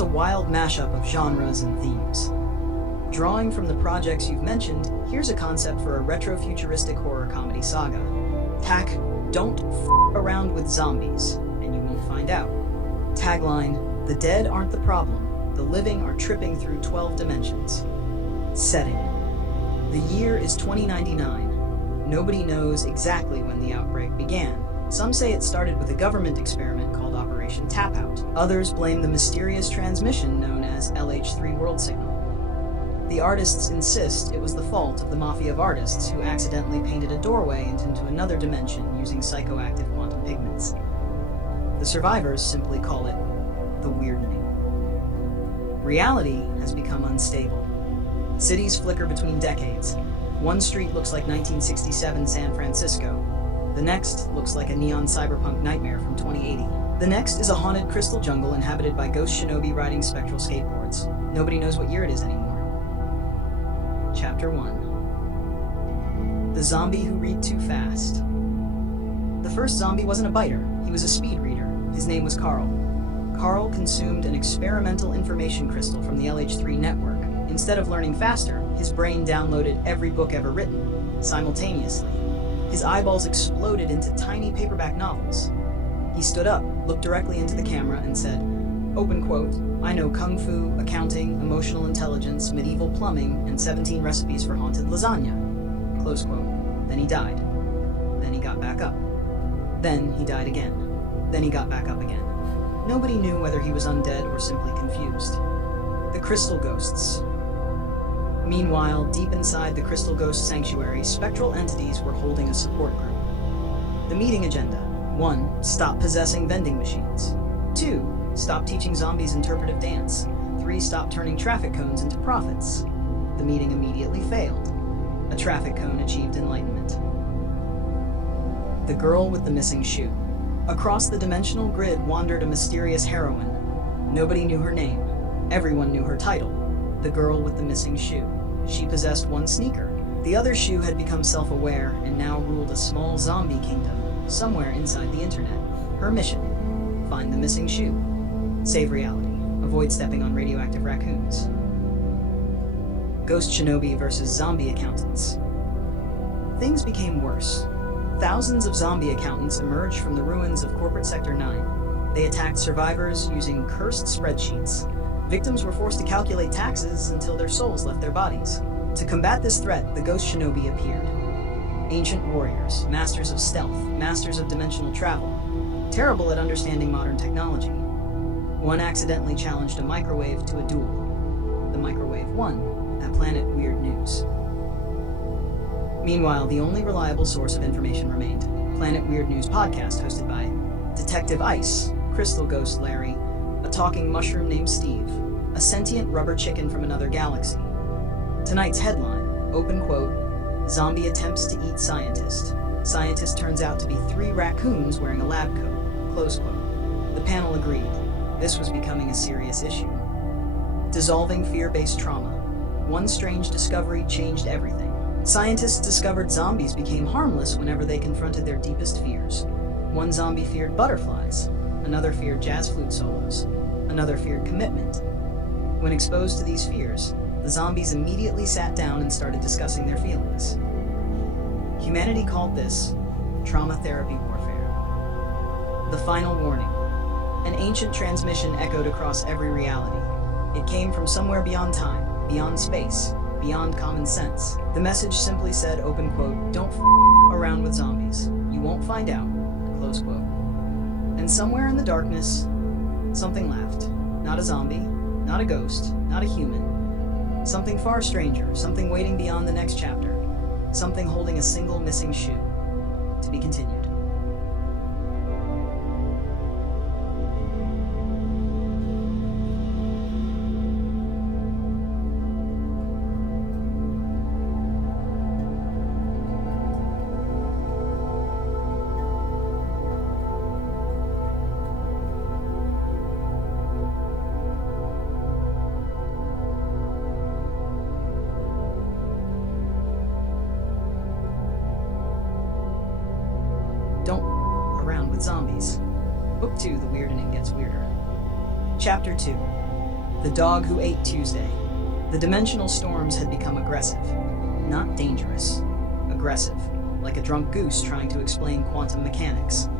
It's a wild mashup of genres and themes. Drawing from the projects you've mentioned, here's a concept for a retro-futuristic horror comedy saga. Tack, don't around with zombies, and you won't find out. Tagline, the dead aren't the problem, the living are tripping through 12 dimensions. Setting, the year is 2099. Nobody knows exactly when the outbreak began. Some say it started with a government experiment called Operation Tap Out. Others blame the mysterious transmission known as LH3 World Signal. The artists insist it was the fault of the mafia of artists who accidentally painted a doorway into another dimension using psychoactive quantum pigments. The survivors simply call it the weirding. Reality has become unstable. Cities flicker between decades. One street looks like 1967 San Francisco. The next looks like a neon cyberpunk nightmare from 2080. The next is a haunted crystal jungle inhabited by ghost shinobi riding spectral skateboards. Nobody knows what year it is anymore. Chapter 1. The zombie who read too fast. The first zombie wasn't a biter, he was a speed reader. His name was Carl. Carl consumed an experimental information crystal from the LH3 network. Instead of learning faster, his brain downloaded every book ever written, simultaneously. His eyeballs exploded into tiny paperback novels. He stood up, looked directly into the camera, and said, open quote, I know kung fu, accounting, emotional intelligence, medieval plumbing, and 17 recipes for haunted lasagna. Close quote. Then he died. Then he got back up. Then he died again. Then he got back up again. Nobody knew whether he was undead or simply confused. The Crystal Ghosts. Meanwhile, deep inside the Crystal Ghost Sanctuary, spectral entities were holding a support group. The meeting agenda. 1. Stop possessing vending machines. 2. Stop teaching zombies interpretive dance. 3. Stop turning traffic cones into profits. The meeting immediately failed. A traffic cone achieved enlightenment. The girl with the missing shoe. Across the dimensional grid wandered a mysterious heroine. Nobody knew her name. Everyone knew her title. The girl with the missing shoe. She possessed one sneaker. The other shoe had become self-aware and now ruled a small zombie kingdom somewhere inside the internet. Her mission, find the missing shoe. Save reality. Avoid stepping on radioactive raccoons. Ghost Shinobi versus zombie accountants. Things became worse. Thousands of zombie accountants emerged from the ruins of Corporate Sector 9. They attacked survivors using cursed spreadsheets. Victims were forced to calculate taxes until their souls left their bodies. To combat this threat, the Ghost Shinobi appeared. Ancient warriors, masters of stealth, masters of dimensional travel, terrible at understanding modern technology. One accidentally challenged a microwave to a duel. The microwave won at Planet Weird News. Meanwhile, the only reliable source of information remained. Planet Weird News podcast hosted by Detective Ice, Crystal Ghost Larry, a talking mushroom named Steve, a sentient rubber chicken from another galaxy. Tonight's headline, open quote, zombie attempts to eat scientist. Scientist turns out to be 3 raccoons wearing a lab coat, close quote. The panel agreed. This was becoming a serious issue. Dissolving fear-based trauma. One strange discovery changed everything. Scientists discovered zombies became harmless whenever they confronted their deepest fears. One zombie feared butterflies. Another feared jazz flute solos. Another feared commitment. When exposed to these fears, the zombies immediately sat down and started discussing their feelings. Humanity called this trauma therapy warfare. The final warning. An ancient transmission echoed across every reality. It came from somewhere beyond time, beyond space, beyond common sense. The message simply said, open quote, don't around with zombies. You won't find out, close quote. And somewhere in the darkness, something laughed. Not a zombie, not a ghost, not a human. Something far stranger, something waiting beyond the next chapter. Something holding a single missing shoe. To be continued. Don't around with zombies. Book 2, The Weird and It Gets Weirder. Chapter 2. The dog who ate Tuesday. The dimensional storms had become aggressive. Not dangerous. Aggressive. Like a drunk goose trying to explain quantum mechanics.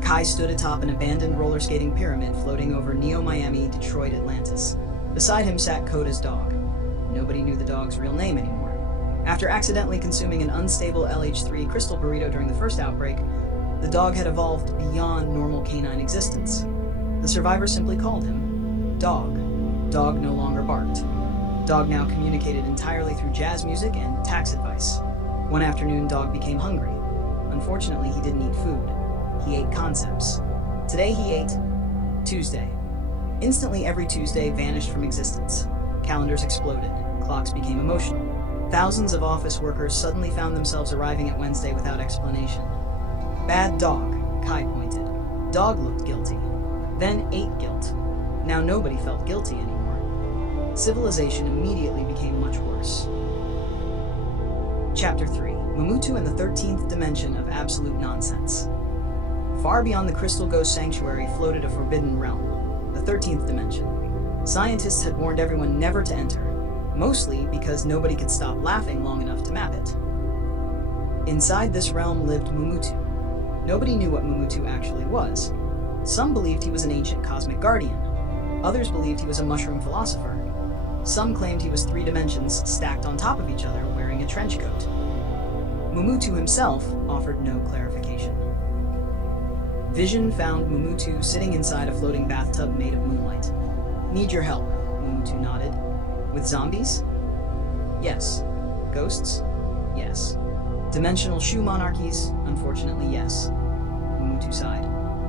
Kai stood atop an abandoned roller skating pyramid floating over Neo-Miami, Detroit, Atlantis. Beside him sat Coda's dog. Nobody knew the dog's real name anymore. After accidentally consuming an unstable LH3 crystal burrito during the first outbreak, the dog had evolved beyond normal canine existence. The survivors simply called him Dog. Dog no longer barked. Dog now communicated entirely through jazz music and tax advice. One afternoon, Dog became hungry. Unfortunately, he didn't eat food. He ate concepts. Today he ate Tuesday. Instantly, every Tuesday vanished from existence. Calendars exploded. Clocks became emotional. Thousands of office workers suddenly found themselves arriving at Wednesday without explanation. Bad dog, Kai pointed. Dog looked guilty. Then ate guilt. Now nobody felt guilty anymore. Civilization immediately became much worse. Chapter 3. Mamutu and the 13th Dimension of Absolute Nonsense. Far beyond the Crystal Ghost Sanctuary floated a forbidden realm, the 13th Dimension. Scientists had warned everyone never to enter, mostly because nobody could stop laughing long enough to map it. Inside this realm lived Mamutu. Nobody knew what Mamutu actually was. Some believed he was an ancient cosmic guardian. Others believed he was a mushroom philosopher. Some claimed he was 3 dimensions stacked on top of each other wearing a trench coat. Mamutu himself offered no clarification. Vision found Mamutu sitting inside a floating bathtub made of moonlight. Need your help, Mamutu nodded. With zombies? Yes. Ghosts? Yes. Dimensional shoe monarchies? Unfortunately, yes. Mamutu sighed.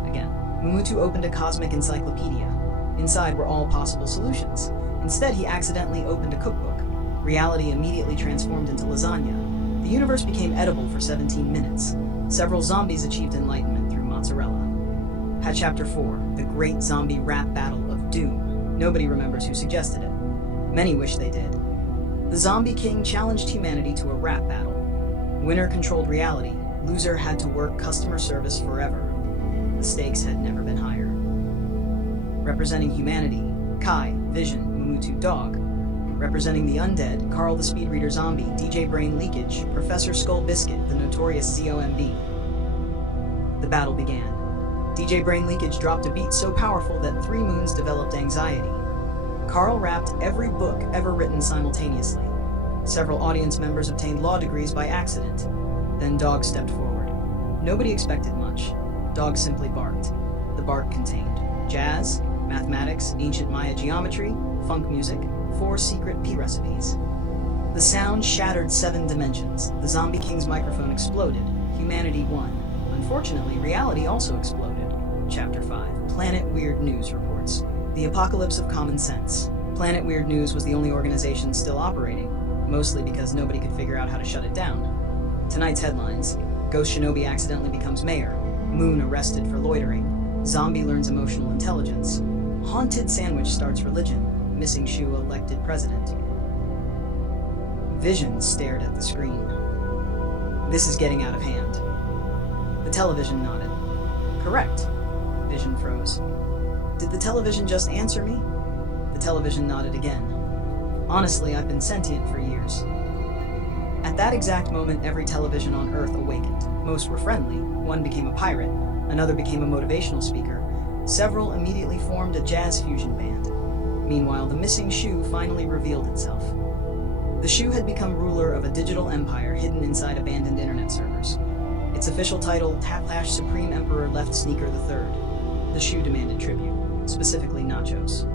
Again. Mamutu opened a cosmic encyclopedia. Inside were all possible solutions. Instead, he accidentally opened a cookbook. Reality immediately transformed into lasagna. The universe became edible for 17 minutes. Several zombies achieved enlightenment through mozzarella. Had Chapter 4, the Great Zombie Rap Battle of Doom. Nobody remembers who suggested it. Many wish they did. The Zombie King challenged humanity to a rap battle. Winner controlled reality. Loser had to work customer service forever. The stakes had never been higher. Representing humanity, Kai, Vision, Mamutu, Dog. Representing the undead, Carl the Speedreader Zombie, DJ Brain Leakage, Professor Skull Biscuit, the notorious ZOMB. The battle began. DJ Brain Leakage dropped a beat so powerful that 3 moons developed anxiety. Carl rapped every book ever written simultaneously. Several audience members obtained law degrees by accident. Then Dog stepped forward. Nobody expected much. Dog simply barked. The bark contained jazz, mathematics, ancient Maya geometry, funk music, 4 secret P recipes. The sound shattered 7 dimensions. The Zombie King's microphone exploded. Humanity won. Unfortunately, reality also exploded. Chapter 5. Planet Weird News reports. The Apocalypse of Common Sense. Planet Weird News was the only organization still operating, mostly because nobody could figure out how to shut it down. Tonight's headlines: Ghost Shinobi accidentally becomes mayor, Moon arrested for loitering, Zombie learns emotional intelligence, Haunted Sandwich starts religion, Missing Shoe elected president. Vision stared at the screen. This is getting out of hand. The television nodded. Correct. Vision froze. Did the television just answer me? The television nodded again. Honestly, I've been sentient for years. At that exact moment, every television on Earth awakened. Most were friendly. One became a pirate. Another became a motivational speaker. Several immediately formed a jazz fusion band. Meanwhile, the missing shoe finally revealed itself. The shoe had become ruler of a digital empire hidden inside abandoned internet servers. Its official title, Taplash Supreme Emperor Left Sneaker III. The shoe demanded tribute, specifically nachos.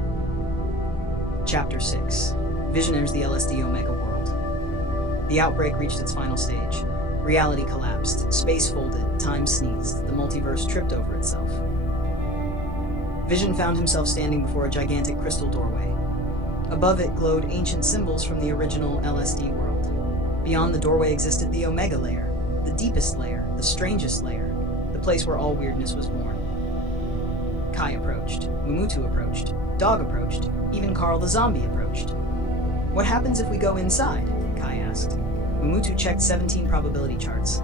Chapter 6. Vision enters the LSD Omega world. The outbreak reached its final stage. Reality collapsed, space folded, time sneezed, the multiverse tripped over itself. Vision found himself standing before a gigantic crystal doorway. Above it glowed ancient symbols from the original LSD world. Beyond the doorway existed the Omega layer, the deepest layer, the strangest layer, the place where all weirdness was born. Kai approached, Mamutu approached, Dog approached, even Carl the Zombie approached. What happens if we go inside? Kai asked. Mamutu checked 17 probability charts.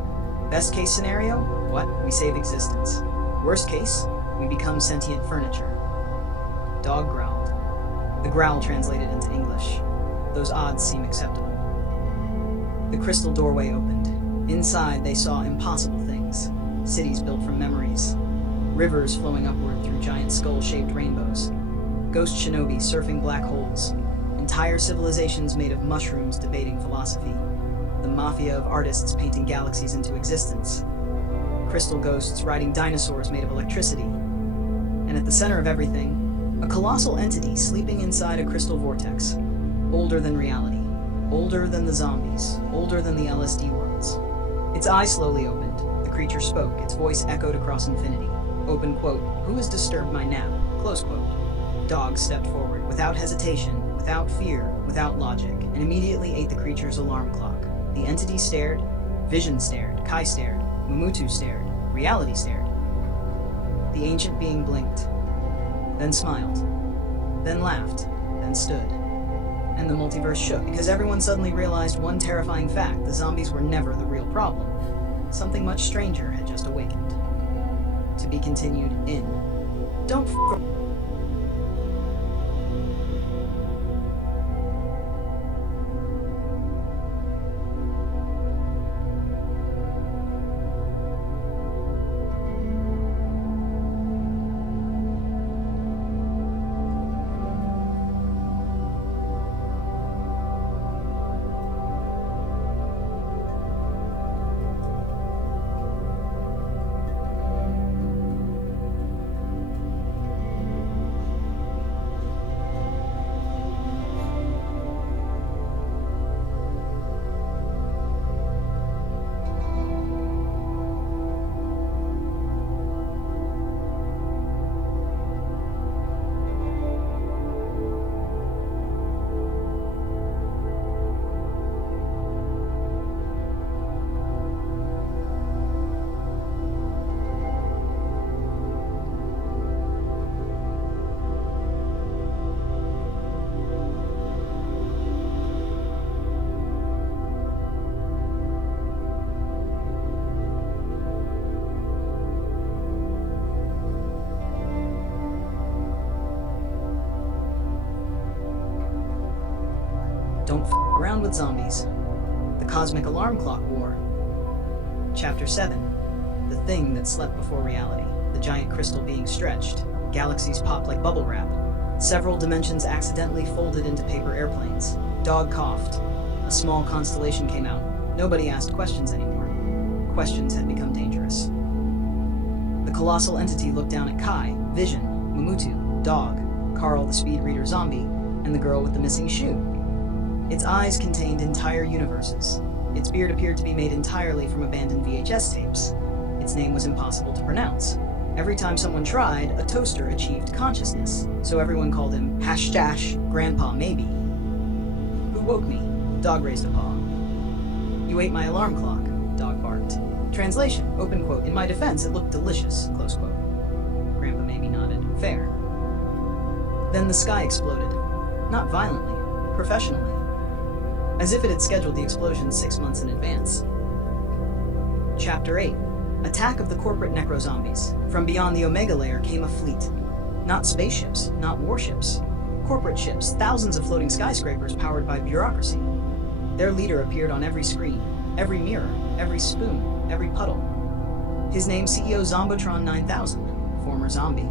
Best case scenario? What? We save existence. Worst case? We become sentient furniture. Dog growled. The growl translated into English. Those odds seem acceptable. The crystal doorway opened. Inside, they saw impossible things. Cities built from memories. Rivers flowing upward through giant skull-shaped rainbows. Ghost shinobi surfing black holes. Entire civilizations made of mushrooms debating philosophy. The mafia of artists painting galaxies into existence. Crystal ghosts riding dinosaurs made of electricity. And at the center of everything, a colossal entity sleeping inside a crystal vortex. Older than reality. Older than the zombies. Older than the LSD worlds. Its eyes slowly opened. The creature spoke. Its voice echoed across infinity. Open quote, "Who has disturbed my nap?" Close quote. Dog stepped forward, without hesitation, without fear, without logic, and immediately ate the creature's alarm clock. The entity stared. Vision stared. Kai stared. Mumutu stared. Reality stared. The ancient being blinked. Then smiled. Then laughed. Then stood. And the multiverse shook, because everyone suddenly realized one terrifying fact: the zombies were never the real problem. Something much stranger had just awakened. To be continued in Don't F*** around with zombies. The Cosmic Alarm Clock War. Chapter 7. The thing that slept before reality. The giant crystal being stretched. Galaxies popped like bubble wrap. Several dimensions accidentally folded into paper airplanes. Dog coughed. A small constellation came out. Nobody asked questions anymore. Questions had become dangerous. The colossal entity looked down at Kai, Vision, Mumutu, Dog, Carl the speed reader zombie, and the girl with the missing shoe. Its eyes contained entire universes. Its beard appeared to be made entirely from abandoned VHS tapes. Its name was impossible to pronounce. Every time someone tried, a toaster achieved consciousness, so everyone called him Hash Grandpa Maybe. Who woke me? Dog raised a paw. You ate my alarm clock, Dog barked. Translation, open quote, in my defense it looked delicious, close quote. Grandpa Maybe nodded. Fair. Then the sky exploded. Not violently, professionally. As if it had scheduled the explosion 6 months in advance. Chapter 8. Attack of the corporate necrozombies. From beyond the Omega layer came a fleet. Not spaceships, not warships. Corporate ships, thousands of floating skyscrapers powered by bureaucracy. Their leader appeared on every screen, every mirror, every spoon, every puddle. His name CEO Zombotron 9000, former zombie.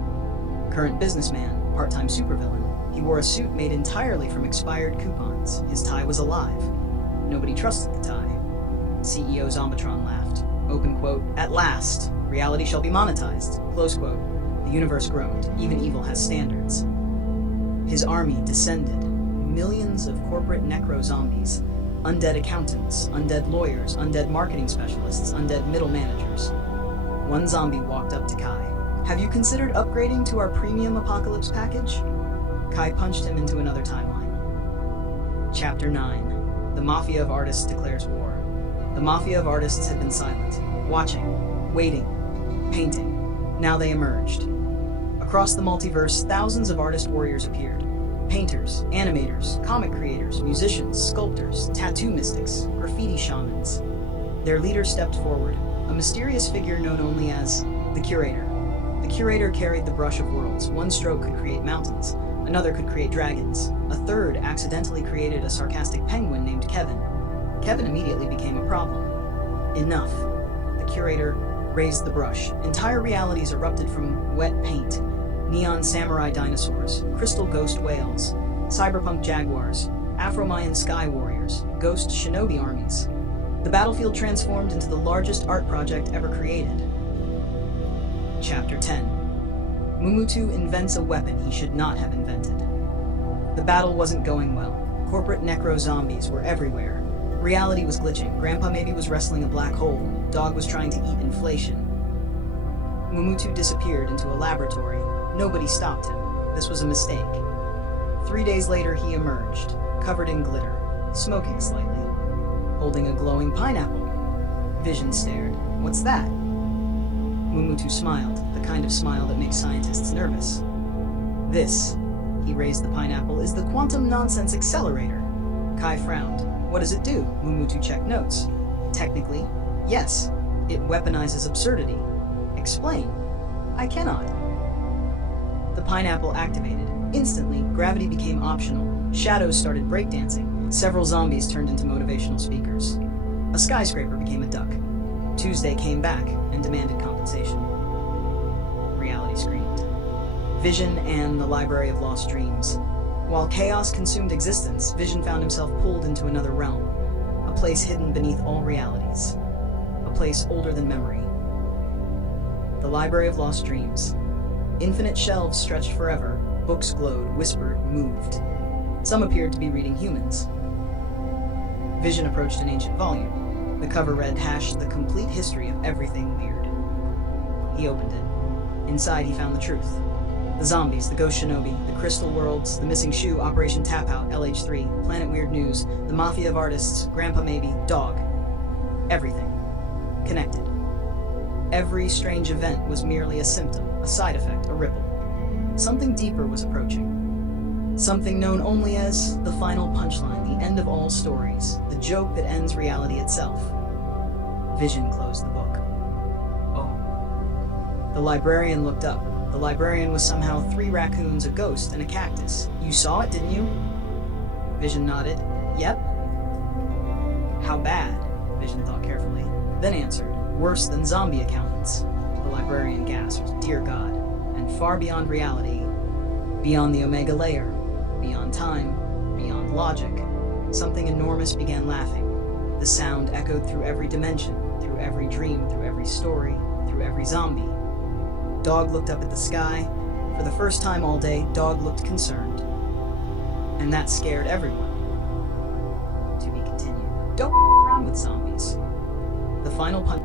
Current businessman, part-time supervillain. He wore a suit made entirely from expired coupons. His tie was alive. Nobody trusted the tie. CEO Zombotron laughed. Open quote, "At last, reality shall be monetized." Close quote. The universe groaned. Even evil has standards. His army descended. Millions of corporate necro-zombies. Undead accountants, undead lawyers, undead marketing specialists, undead middle managers. One zombie walked up to Kai. "Have you considered upgrading to our premium apocalypse package?" Kai punched him into another timeline. Chapter 9. The Mafia of Artists declares war. The Mafia of Artists had been silent, watching, waiting, painting. Now they emerged. Across the multiverse, thousands of artist warriors appeared. Painters, animators, comic creators, musicians, sculptors, tattoo mystics, graffiti shamans. Their leader stepped forward, a mysterious figure known only as the Curator. The Curator carried the brush of worlds. One stroke could create mountains. Another could create dragons. A third accidentally created a sarcastic penguin named Kevin. Kevin immediately became a problem. Enough. The curator raised the brush. Entire realities erupted from wet paint. Neon samurai dinosaurs, crystal ghost whales, cyberpunk jaguars, Afro-Mayan sky warriors, ghost shinobi armies. The battlefield transformed into the largest art project ever created. Chapter 10. Mumutu invents a weapon he should not have invented. The battle wasn't going well. Corporate necro-zombies were everywhere. Reality was glitching. Grandpa maybe was wrestling a black hole. Dog was trying to eat inflation. Mumutu disappeared into a laboratory. Nobody stopped him. This was a mistake. 3 days later, he emerged, covered in glitter, smoking slightly, holding a glowing pineapple. Vision stared. What's that? Mumutu smiled, the kind of smile that makes scientists nervous. This, he raised the pineapple, is the quantum nonsense accelerator. Kai frowned. What does it do? Mumutu checked notes. Technically, yes, it weaponizes absurdity. Explain. I cannot. The pineapple activated. Instantly, gravity became optional. Shadows started breakdancing. Several zombies turned into motivational speakers. A skyscraper became a duck. Tuesday came back and demanded compensation. Reality screamed. Vision and the Library of Lost Dreams. While chaos consumed existence, Vision found himself pulled into another realm. A place hidden beneath all realities. A place older than memory. The Library of Lost Dreams. Infinite shelves stretched forever. Books glowed, whispered, moved. Some appeared to be reading humans. Vision approached an ancient volume. The cover read, "The complete history of everything weird." He opened it. Inside, he found the truth. The zombies, the ghost shinobi, the crystal worlds, the missing shoe, Operation Tap Out, LH3, Planet Weird News, the mafia of artists, Grandpa Maybe, Dog. Everything. Connected. Every strange event was merely a symptom, a side effect, a ripple. Something deeper was approaching. Something known only as the final punchline, the end of all stories, the joke that ends reality itself. Vision closed the book. Oh. The librarian looked up. The librarian was somehow 3 raccoons, a ghost, and a cactus. You saw it, didn't you? Vision nodded. Yep. How bad? Vision thought carefully, then answered. Worse than zombie accountants. The librarian gasped. Dear God. And far beyond reality, beyond the Omega layer, beyond time, beyond logic, something enormous began laughing. The sound echoed through every dimension, through every dream, through every story, through every zombie. Dog looked up at the sky. For the first time all day, Dog looked concerned. And that scared everyone. To be continued. Don't around with zombies. The final punch.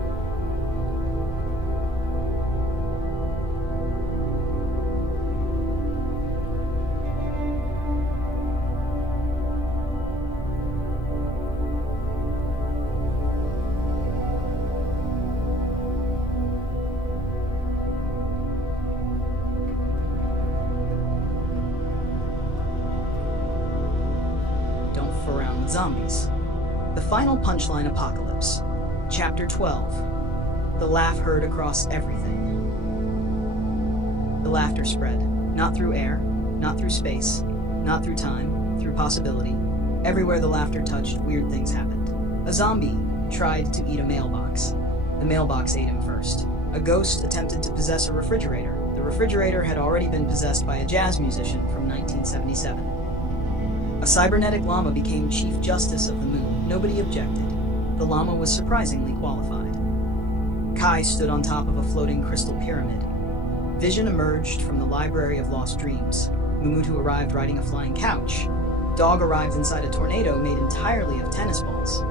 Around with zombies. The final punchline apocalypse. Chapter 12. The laugh heard across everything. The laughter spread, not through air, not through space, not through time, through possibility. Everywhere the laughter touched, weird things happened. A zombie tried to eat a mailbox. The mailbox ate him first. A ghost attempted to possess a refrigerator. The refrigerator had already been possessed by a jazz musician from 1977. A cybernetic llama became Chief Justice of the Moon. Nobody objected. The llama was surprisingly qualified. Kai stood on top of a floating crystal pyramid. Vision emerged from the Library of Lost Dreams. Mumutu arrived riding a flying couch. Dog arrived inside a tornado made entirely of tennis balls.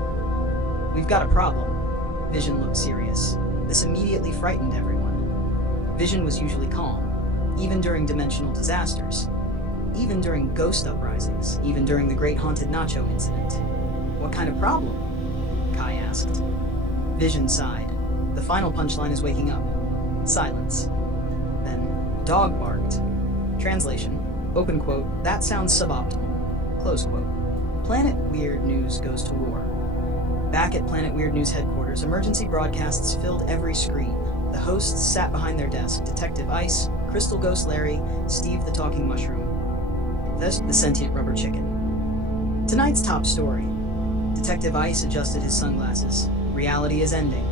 We've got a problem. Vision looked serious. This immediately frightened everyone. Vision was usually calm, even during dimensional disasters. Even during ghost uprisings, even during the Great Haunted Nacho incident. What kind of problem? Kai asked. Vision sighed. The final punchline is waking up. Silence. Then, Dog barked. Translation, open quote, that sounds suboptimal. Close quote. Planet Weird News goes to war. Back at Planet Weird News headquarters, emergency broadcasts filled every screen. The hosts sat behind their desk, Detective Ice, Crystal Ghost Larry, Steve the Talking Mushroom. The sentient rubber chicken. Tonight's top story. Detective Ice adjusted his sunglasses. Reality is ending.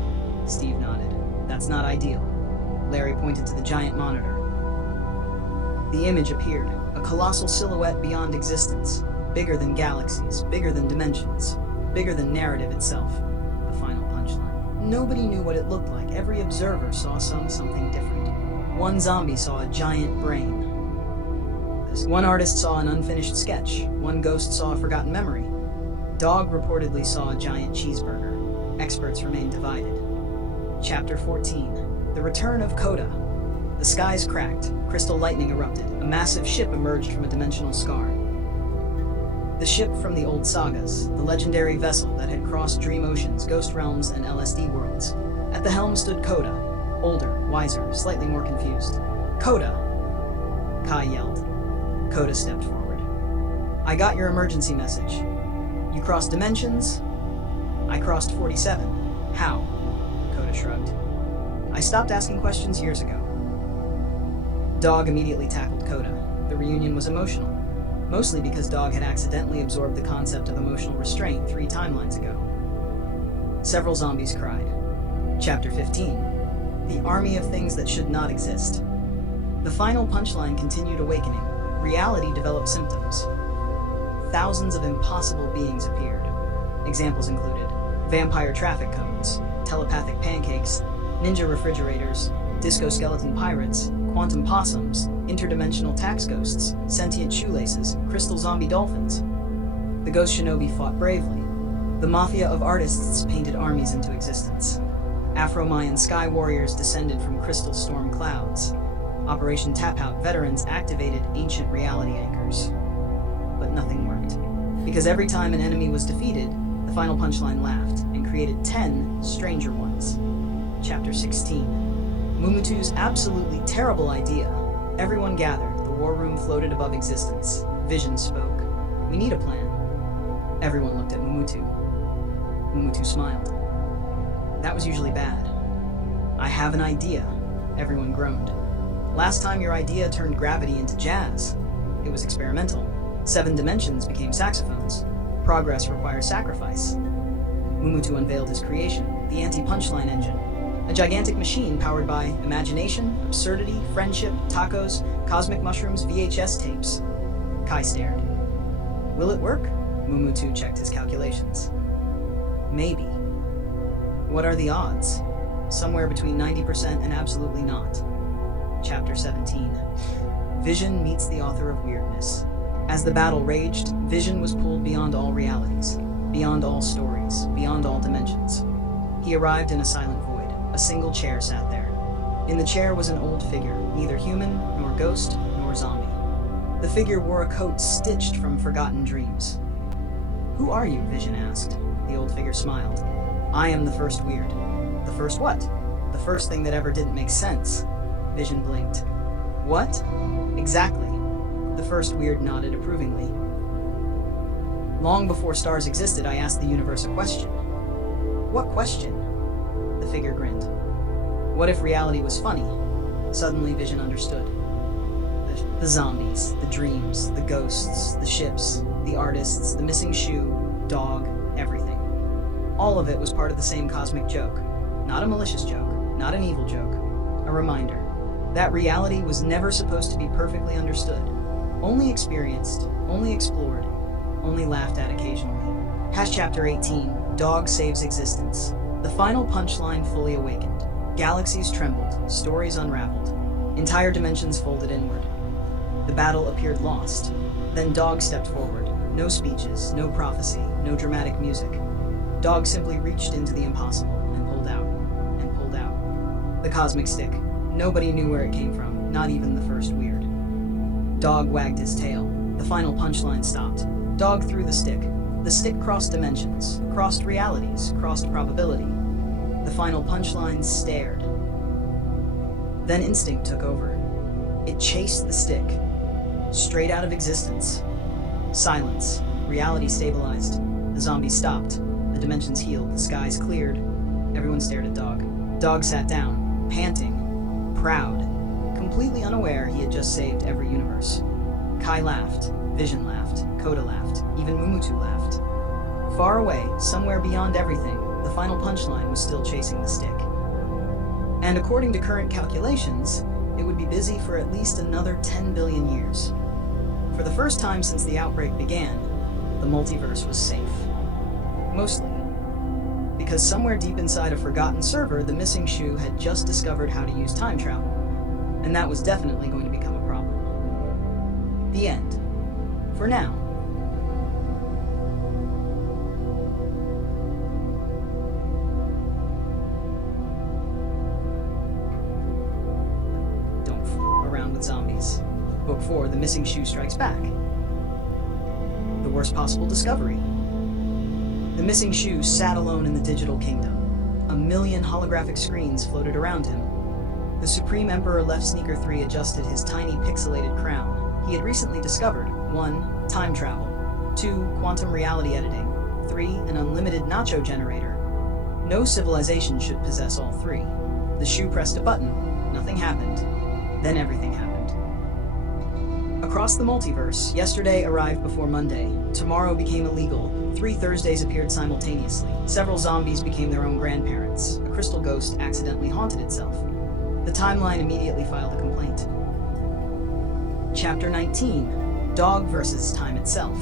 Steve nodded. That's not ideal. Larry pointed to the giant monitor. The image appeared, a colossal silhouette beyond existence, bigger than galaxies, bigger than dimensions, bigger than narrative itself. The final punchline. Nobody knew what it looked like. Every observer saw something different. One zombie saw a giant brain. One artist saw an unfinished sketch. One ghost saw a forgotten memory. Dog reportedly saw a giant cheeseburger. Experts remain divided. Chapter 14. The Return of Coda. The skies cracked. Crystal lightning erupted. A massive ship emerged from a dimensional scar. The ship from the old sagas, the legendary vessel that had crossed dream oceans, ghost realms, and LSD worlds. At the helm stood Coda, older, wiser, slightly more confused. Coda! Kai yelled. Coda stepped forward. I got your emergency message. You crossed dimensions? I crossed 47. How? Coda shrugged. I stopped asking questions years ago. Dog immediately tackled Coda. The reunion was emotional, mostly because Dog had accidentally absorbed the concept of emotional restraint 3 timelines ago. Several zombies cried. Chapter 15. The Army of Things That Should Not Exist. The final punchline continued awakening. Reality developed symptoms. Thousands of impossible beings appeared. Examples included vampire traffic codes, telepathic pancakes, ninja refrigerators, disco skeleton pirates, quantum possums, interdimensional tax ghosts, sentient shoelaces, crystal zombie dolphins. The ghost shinobi fought bravely. The mafia of artists painted armies into existence. Afro-Mayan sky warriors descended from crystal storm clouds. Operation Tap Out veterans activated ancient reality anchors. But nothing worked. Because every time an enemy was defeated, the final punchline laughed and created 10 stranger ones. Chapter 16. Mumutu's absolutely terrible idea. Everyone gathered. The war room floated above existence. Vision spoke. We need a plan. Everyone looked at Mumutu. Mumutu smiled. That was usually bad. I have an idea. Everyone groaned. Last time your idea turned gravity into jazz. It was experimental. 7 dimensions became saxophones. Progress requires sacrifice. Mumutu unveiled his creation, the anti-punchline engine. A gigantic machine powered by imagination, absurdity, friendship, tacos, cosmic mushrooms, VHS tapes. Kai stared. Will it work? Mumutu checked his calculations. Maybe. What are the odds? Somewhere between 90% and absolutely not. Chapter 17. Vision meets the author of weirdness. As the battle raged, Vision was pulled beyond all realities, beyond all stories, beyond all dimensions. He arrived in a silent void. A single chair sat there. In the chair was an old figure, neither human, nor ghost, nor zombie. The figure wore a coat stitched from forgotten dreams. Who are you? Vision asked. The old figure smiled. I am the first weird. The first what? The first thing that ever didn't make sense. Vision blinked. What? Exactly. The first weird nodded approvingly. Long before stars existed, I asked the universe a question. What question? The figure grinned. What if reality was funny? Suddenly, Vision understood. The zombies, the dreams, the ghosts, the ships, the artists, the missing shoe, dog, everything. All of it was part of the same cosmic joke. Not a malicious joke, not an evil joke. A reminder that reality was never supposed to be perfectly understood. Only experienced, only explored, only laughed at occasionally. Chapter 18. Dog saves existence. The final punchline fully awakened. Galaxies trembled, stories unraveled. Entire dimensions folded inward. The battle appeared lost. Then Dog stepped forward. No speeches, no prophecy, no dramatic music. Dog simply reached into the impossible and pulled out, and pulled out. The cosmic stick. Nobody knew where it came from, not even the first weird. Dog wagged his tail. The final punchline stopped. Dog threw the stick. The stick crossed dimensions, crossed realities, crossed probability. The final punchline stared. Then instinct took over. It chased the stick, straight out of existence. Silence. Reality stabilized. The zombies stopped. The dimensions healed. The skies cleared. Everyone stared at Dog. Dog sat down, panting, proud, completely unaware he had just saved every universe. Kai laughed, Vision laughed, Koda laughed, even Mumutu laughed. Far away, somewhere beyond everything, the final punchline was still chasing the stick. And according to current calculations, it would be busy for at least another 10 billion years. For the first time since the outbreak began, the multiverse was safe. Mostly. Because somewhere deep inside a forgotten server, the missing shoe had just discovered how to use time travel. And that was definitely going to become a problem. The end. For now. Don't f around with zombies. Book 4, The Missing Shoe Strikes Back. The worst possible discovery. The missing shoe sat alone in the digital kingdom. 1 million holographic screens floated around him. The Supreme Emperor Left Sneaker 3 adjusted his tiny pixelated crown. He had recently discovered 1. Time travel, 2. Quantum reality editing, 3. An unlimited nacho generator. No civilization should possess all 3. The shoe pressed a button. Nothing happened. Then everything happened. Across the multiverse, yesterday arrived before Monday. Tomorrow became illegal. 3 Thursdays appeared simultaneously. Several zombies became their own grandparents. A crystal ghost accidentally haunted itself. The timeline immediately filed a complaint. Chapter 19. Dog versus time itself.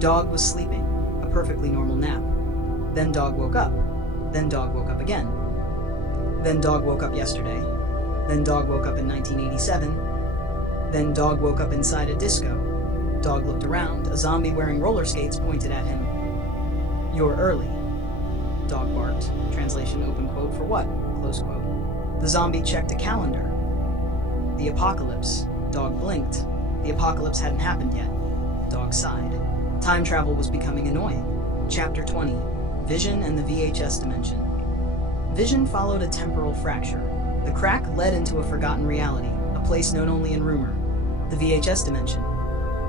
Dog was sleeping, a perfectly normal nap. Then dog woke up. Then dog woke up again. Then dog woke up yesterday. Then dog woke up in 1987. Then dog woke up inside a disco. Dog looked around. A zombie wearing roller skates pointed at him. "You're early." Dog barked. Translation open quote for what? Close quote. The zombie checked a calendar. The apocalypse. Dog blinked. The apocalypse hadn't happened yet. Dog sighed. Time travel was becoming annoying. Chapter 20. Vision and the VHS dimension. Vision followed a temporal fracture. The crack led into a forgotten reality, a place known only in rumor. The VHS dimension.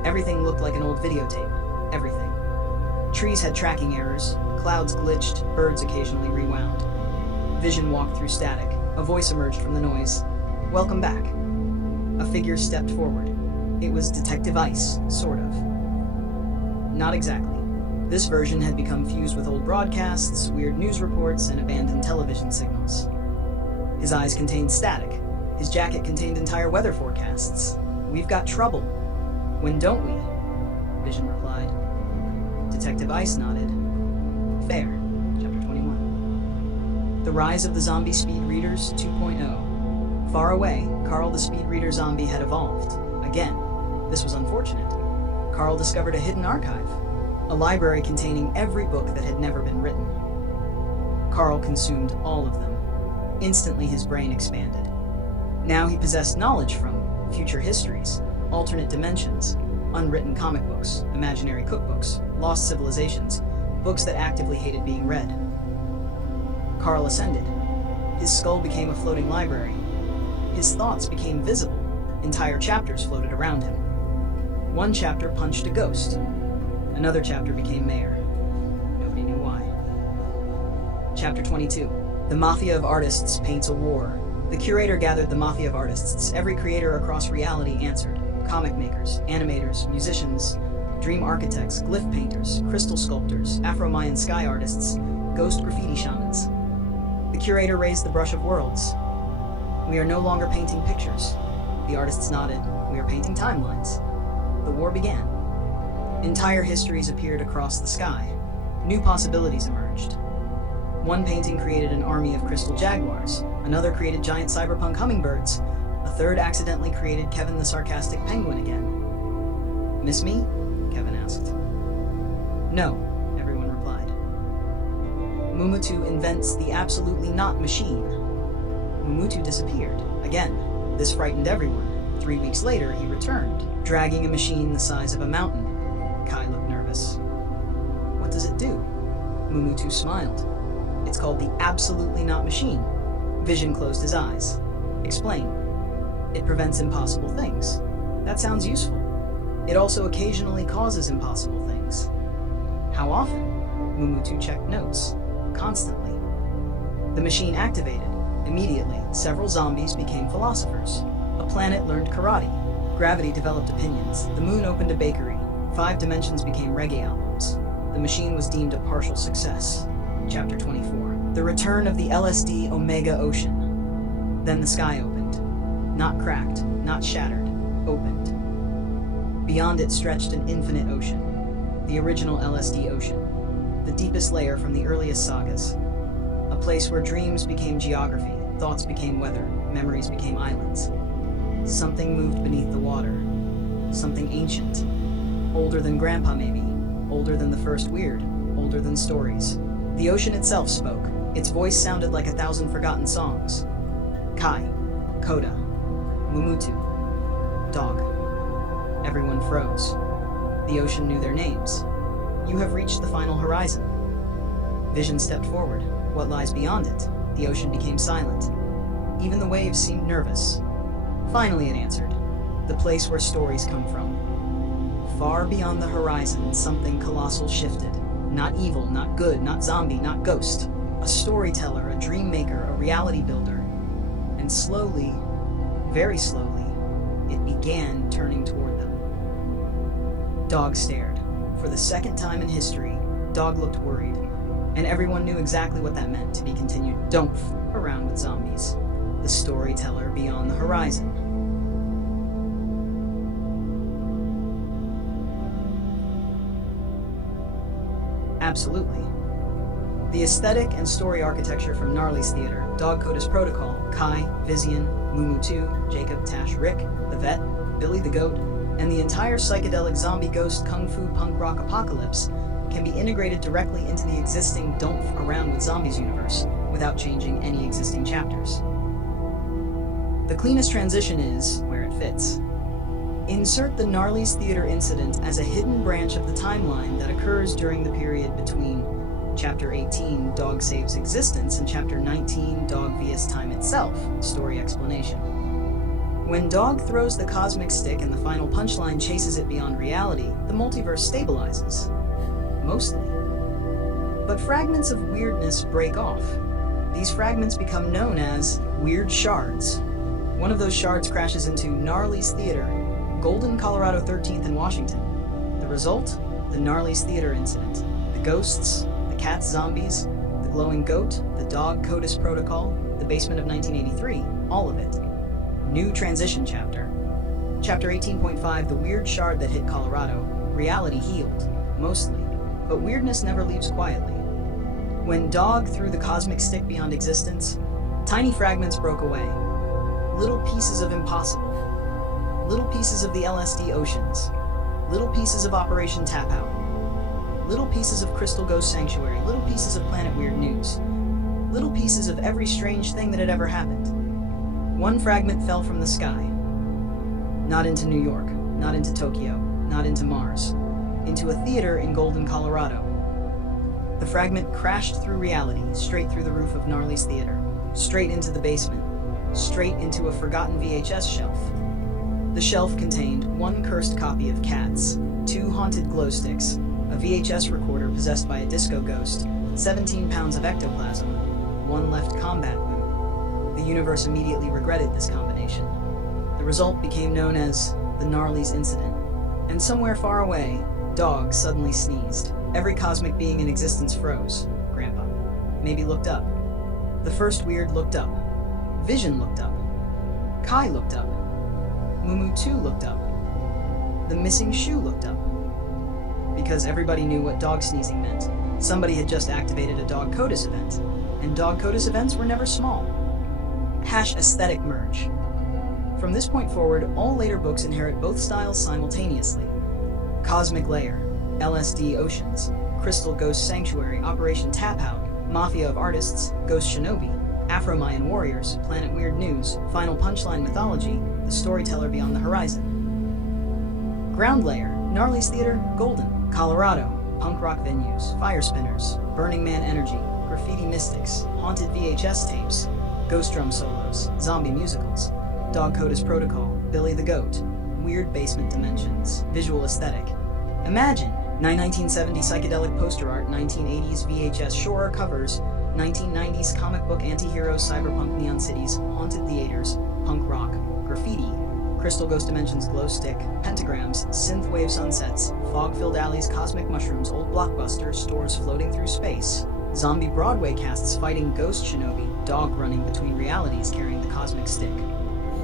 Everything looked like an old videotape. Everything. Trees had tracking errors, clouds glitched, birds occasionally rewound. Vision walked through static. A voice emerged from the noise. "Welcome back." A figure stepped forward. It was Detective Ice, sort of. Not exactly. This version had become fused with old broadcasts, weird news reports, and abandoned television signals. His eyes contained static. His jacket contained entire weather forecasts. "We've got trouble." "When don't we?" Vision replied. Detective Ice nodded. "Fair." Chapter 21. The Rise of the Zombie Speed Readers 2.0. Far away, Carl the Speed Reader zombie had evolved. Again. This was unfortunate. Carl discovered a hidden archive. A library containing every book that had never been written. Carl consumed all of them. Instantly his brain expanded. Now he possessed knowledge from future histories, alternate dimensions, unwritten comic books, imaginary cookbooks, lost civilizations, books that actively hated being read. Carl ascended. His skull became a floating library. His thoughts became visible. Entire chapters floated around him. One chapter punched a ghost. Another chapter became mayor. Nobody knew why. Chapter 22. The Mafia of Artists paints a war. The curator gathered the Mafia of Artists. Every creator across reality answered. Comic makers, animators, musicians, dream architects, glyph painters, crystal sculptors, Afro-Mayan sky artists, ghost graffiti shamans. The curator raised the brush of worlds. "We are no longer painting pictures." The artists nodded. "We are painting timelines." The war began. Entire histories appeared across the sky. New possibilities emerged. One painting created an army of crystal jaguars. Another created giant cyberpunk hummingbirds. A third accidentally created Kevin the sarcastic penguin again. "Miss me?" Kevin asked. "No," everyone replied. Mumutu invents the absolutely not machine. Mumutu disappeared. Again. This frightened everyone. 3 weeks later, he returned, dragging a machine the size of a mountain. Kai looked nervous. "What does it do?" Mumutu smiled. "It's called the absolutely not machine." Vision closed his eyes. "Explain." "It prevents impossible things." "That sounds useful." "It also occasionally causes impossible things." "How often?" Mumutu checked notes. "Constantly." The machine activated. Immediately, several zombies became philosophers. A planet learned karate. Gravity developed opinions. The moon opened a bakery. 5 Dimensions became reggae albums. The machine was deemed a partial success. Chapter 24. The return of the LSD Omega Ocean. Then the sky opened. Not cracked, not shattered, opened. Beyond it stretched an infinite ocean. The original LSD Ocean. The deepest layer from the earliest sagas. A place where dreams became geography, thoughts became weather, memories became islands. Something moved beneath the water. Something ancient. Older than Grandpa maybe. Older than the first weird. Older than stories. The ocean itself spoke. Its voice sounded like 1,000 forgotten songs. Kai. Koda. Mumutu. Dog. Everyone froze. The ocean knew their names. You have reached the final horizon. Vision stepped forward. What lies beyond it? The ocean became silent. Even the waves seemed nervous. Finally it answered. The place where stories come from. Far beyond the horizon, something colossal shifted. Not evil, not good, not zombie, not ghost. A storyteller, a dream maker, a reality builder. And slowly, very slowly, it began turning toward them. Dog stared. For the second time in history, Dog looked worried. And everyone knew exactly what that meant to be continued. Don't f around with zombies. The storyteller beyond the horizon. Absolutely. The aesthetic and story architecture from Gnarly's Theater, Dog Coda's Protocol, Kai, Vizian, Mumu2, Jacob, Tash, Rick, the Vet, Billy the Goat, and the entire psychedelic zombie ghost kung fu punk rock apocalypse can be integrated directly into the existing Don't F Around with Zombies universe without changing any existing chapters. The cleanest transition is where it fits. Insert the Gnarly's Theater incident as a hidden branch of the timeline that occurs during the period between Chapter 18, Dog Saves Existence, and Chapter 19, Dog vs. Time Itself, Story Explanation. When Dog throws the cosmic stick and the final punchline chases it beyond reality, the multiverse stabilizes. Mostly. But fragments of weirdness break off. These fragments become known as weird shards. One of those shards crashes into Gnarly's Theater, Golden, Colorado 13th and Washington. The result? The Gnarly's Theater incident. The ghosts, the cat's zombies, the glowing goat, the Dog Coda's Protocol, the basement of 1983, all of it. New transition chapter. Chapter 18.5, the weird shard that hit Colorado. Reality healed, mostly. But weirdness never leaves quietly. When Dog threw the cosmic stick beyond existence, tiny fragments broke away. Little pieces of impossible. Little pieces of the LSD oceans. Little pieces of Operation Tap Out. Little pieces of Crystal Ghost Sanctuary. Little pieces of Planet Weird News. Little pieces of every strange thing that had ever happened. One fragment fell from the sky. Not into New York, not into Tokyo, not into Mars. Into a theater in Golden, Colorado. The fragment crashed through reality, straight through the roof of Gnarly's Theater, straight into the basement, straight into a forgotten VHS shelf. The shelf contained 1 cursed copy of Cats, 2 haunted glow sticks, a VHS recorder possessed by a disco ghost, 17 pounds of ectoplasm, 1 left combat boot. The universe immediately regretted this combination. The result became known as the Gnarly's Incident. And somewhere far away, Dog suddenly sneezed. Every cosmic being in existence froze. Grandpa maybe looked up. The first weird looked up. Vision looked up. Kai looked up. Mumu2 looked up. The missing shoe looked up. Because everybody knew what dog sneezing meant. Somebody had just activated a Dog Coda's event. And Dog Coda's events were never small. Aesthetic merge. From this point forward, all later books inherit both styles simultaneously. Cosmic Layer, LSD Oceans, Crystal Ghost Sanctuary, Operation Tap Out, Mafia of Artists, Ghost Shinobi, Afro-Mayan Warriors, Planet Weird News, Final Punchline Mythology, The Storyteller Beyond the Horizon. Ground Layer, Gnarly's Theater, Golden, Colorado, punk rock venues, fire spinners, Burning Man Energy, Graffiti Mystics, haunted VHS tapes, ghost drum solos, zombie musicals, Dog Coda's Protocol, Billy the Goat, weird basement dimensions, visual aesthetic. Imagine 1970 psychedelic poster art, 1980s VHS Shore covers, 1990s comic book anti-heroes, cyberpunk neon cities, haunted theaters, punk rock, graffiti, Crystal Ghost Dimensions glow stick, pentagrams, synthwave sunsets, fog-filled alleys, cosmic mushrooms, old blockbuster, stores floating through space, zombie Broadway casts fighting ghost shinobi, dog running between realities carrying the cosmic stick.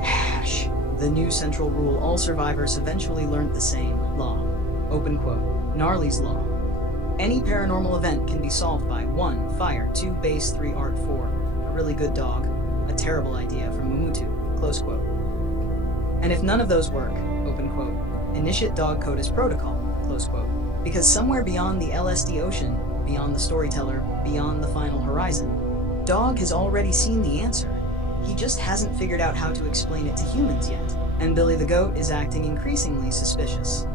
Hash. The new central rule: all survivors eventually learned the same law. Open quote. Gnarly's Law. Any paranormal event can be solved by 1. Fire, 2. Base, 3. Art, 4. A really good dog. A terrible idea from Mumutu. Close quote. And if none of those work, open quote, initiate dog CODIS protocol, close quote. Because somewhere beyond the LSD ocean, beyond the storyteller, beyond the final horizon, Dog has already seen the answer. He just hasn't figured out how to explain it to humans yet. And Billy the Goat is acting increasingly suspicious.